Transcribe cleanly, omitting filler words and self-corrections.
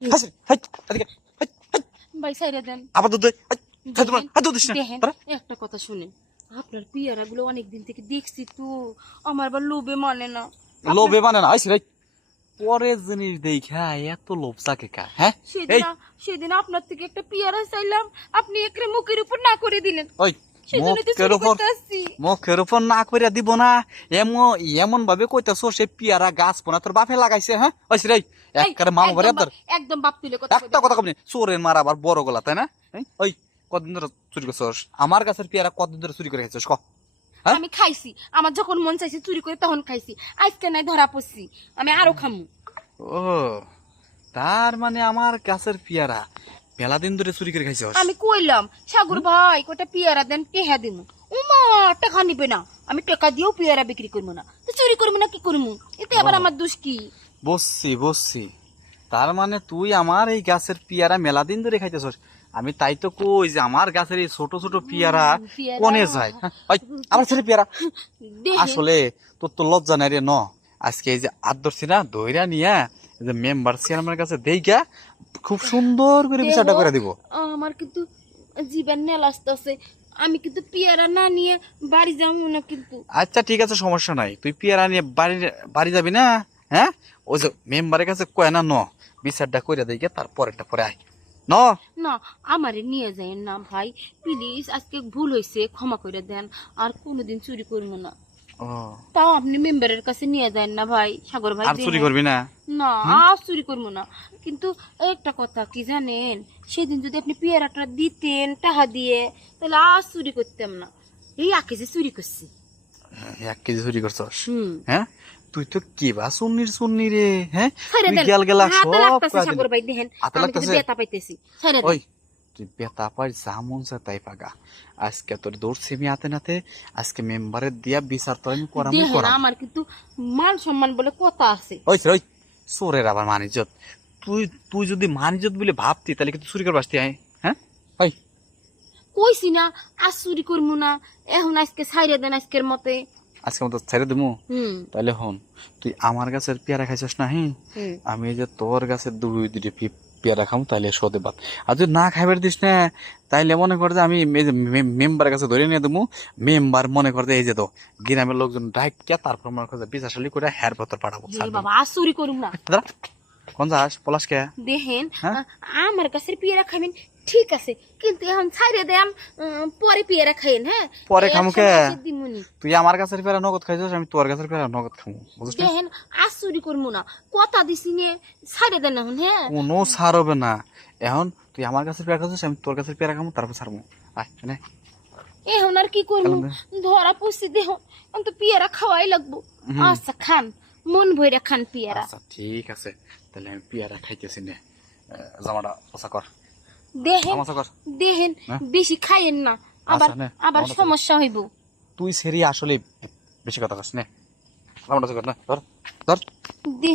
হাসি হাই এদিকে high high ভাই সাইরা দেন। আবার দুধ দে হাই খাই তোমার হাই দুধ দিস না দেখেন তারা একটা কথা শুনেন, আপনার পেয়ারা গুলো অনেকদিন থেকে দেখছি তো, আমার আবার লোভে মানে না। লোভে মানে না আইছি ভাই পরের জিনিস দেখা এত লোভ চাকে কা হ্যাঁ এই সেদিন আপনার থেকে একটা পেয়ারা চাইলাম, আপনি একরে মুখের উপর না করে দিলেন। ওই সেজন্য তো মুখের চুরি উপর করতে আসছি। মুখের উপর না করে দিব না এমন এমন ভাবে কইতাছো সে পিয়ারা গাছ পোনা তোর বাপে লাগাইছে হ্যাঁ ওইছি রে একবারে মামু ভরে আপনার একদম বাপ তুলে কথা একটা কথা কবনি চোরের মার আবার বড় গলা তাই না ওই কতদিন ধরে চুরি করছস আমার গাছের পেয়ারা কতদিন ধরে চুরি করে খাইছস ক হ্যাঁ? আমি খাইছি, আমার যখন মন চাইছে চুরি করে তখন খাইছি, আজকে নাই ধরা পড়ছি, আমি আরো খামু। ও তার মানে আমার গাছের পেয়ারা মেলা দিন ধরে চুরি করে খাইছস আমি কইলাম সাগর ভাই কটা পেয়ারা দেন, টেহা দিমু। উমা টাকা নিবে না, আমি টাকা দিয়েও পেয়ারা বিক্রি করবো না, তো চুরি করবো না কি করবো, এতে আবার আমার দোষ কি? বসছি তার মানে তুই আমার এই গাছের পেয়ারা মেলা দিন ধরে খাইতেছস আমি তাই তো কই যে আমার গাছের এই ছোট ছোট পেয়ারা পেয়ারা। কোনে যায় হ্যাঁ? ওই, আমার ছেলে পেয়ারা দেখেন, আসলে তোর তো লজ্জা নাই রে ন আজকে এই যে আদর্শী না দইরা নিয়া এই যে মেম্বার চেয়ারম্যানের কাছে দেইগা খুব সুন্দর করে বিচারটা করে দিব আমার কিন্তু জীবন নেল আসতেছে, আমি কিন্তু পেয়ারা না নিয়ে বাড়ি যাবো না কিন্তু। আচ্ছা ঠিক আছে সমস্যা নাই তুই পেয়ারা নিয়ে বাড়ি বাড়ি যাবি না হ্যাঁ ওই যে মেম্বারের কাছে কয় না ন বিচারটা করে দেইগা তারপরেরটা পরে আয় ন না আমারে নিয়ে যায় না ভাই, প্লিজ আজকে ভুল হয়েছে ক্ষমা করে দেন, আর কোনোদিন চুরি করবো না। ও তাও আপনি মেম্বারের কাছে নিয়ে যান না ভাই, সাগর ভাই আর চুরি দেখেন। করবি না না আর চুরি করবো না, কিন্তু একটা কথা কি জানেন, সেদিন যদি আপনি পেয়ারাটা দিতেন টাকা দিয়ে, তাহলে আর চুরি করতাম না। এই আগে যে চুরি করছি। 1 কেজি চুরি করছস হুম হ্যাঁ তুই তো কি বা সুন্নি রে হ্যাঁ ছাইরা তুই দেন, গেল গেলা হাতে সব লাগতাছে কয়া দিলি। সাগর ভাই দেখেন, হাতে আমি কিন্তু লাগতাছে? ব্যথা পাইতেছি, ছাইরা ওই দেন। তুই বেতা পাই যা মন চায় তাই পাগা আজকে তোর দৌড়ছি আমি হাতে নাতে আজকে মেম্বারের দিয়া বিচার তো আমি করামই দেখেন করাম আমার কিন্তু মান সম্মান বলে কথা আছে। ওই ওই চোরের আবার মানিজত তুই তুই যদি মানিজত বলে ভাবতি তাহলে কিন্তু চুরি করবার আসতি হ্যাঁ ওই কইছি না আর চুরি করবো না, এখন আজকে ছাইরা দেন আজকের মতে। আজকে মতো ছেড়ে দিমু হুম তাহলে হন তুই আমার গাছের পেয়ারা খাইছস না হ্যাঁ হুম আমি এই যে তোর গাছের দুটি পেয়ারা খাম তাইলে সদে বাদ আর যদি না খাইবার দিস না তাইলে মনে কর যে আমি এই যে মেম্বারের কাছে ধরে নিয়ে দেবো মেম্বার মনে কর যে এই যে তো গ্রামের লোকজন ডাইকা তারপর মনে কর যে বিচারশালী করে হ্যার ভেতর পাঠাবো হে বাবা আর চুরি করুম না। দাঁড়া, কোন যাস পলাশ কে দেখেন হ্যাঁ? আমার কাছে পেয়ারা খাবেন ঠিক আছে, কিন্তু এখন ছাইরে দেন, পরে পেয়ারা খাইন। হ্যাঁ পরে খামু কে? একসময় এসে দিমুনি। তুই আমার গাছের পেয়ারা নগদ খাইছস আমি তোর গাছের পেয়ারা নগদ খামু বুঝছিস না? দেখেন আর চুরি করবো না, কথা দিছি নিয়ে ছাইরে দেন এখন। হ্যাঁ কোনো ছাড় হবে না এখন তুই আমার গাছের পেয়ারা খাইছস আমি তোর গাছের পেয়ারা খামু তারপর ছাড়মু আয় নে এখন আর কি করবো, তাহলে ধরা পড়ছি দেহ, এখন তো পেয়ারা খাওয়াই লাগবো। আচ্ছা খান, মন ভইরা খান পেয়ারা। আচ্ছা ঠিক আছে তাহলে আমি পেয়ারা খাইতেছি নে জামাটা পোষা কর দেখেন জামা কর দেখেন হ্যাঁ? বেশি খাইয়েন না, আবার আচ্ছা, নে, আবার আমারটা কর। সমস্যা হইব। তুই সেরি আসলে বেশি কথা কস নে জামাটা কর না ধর ধর দে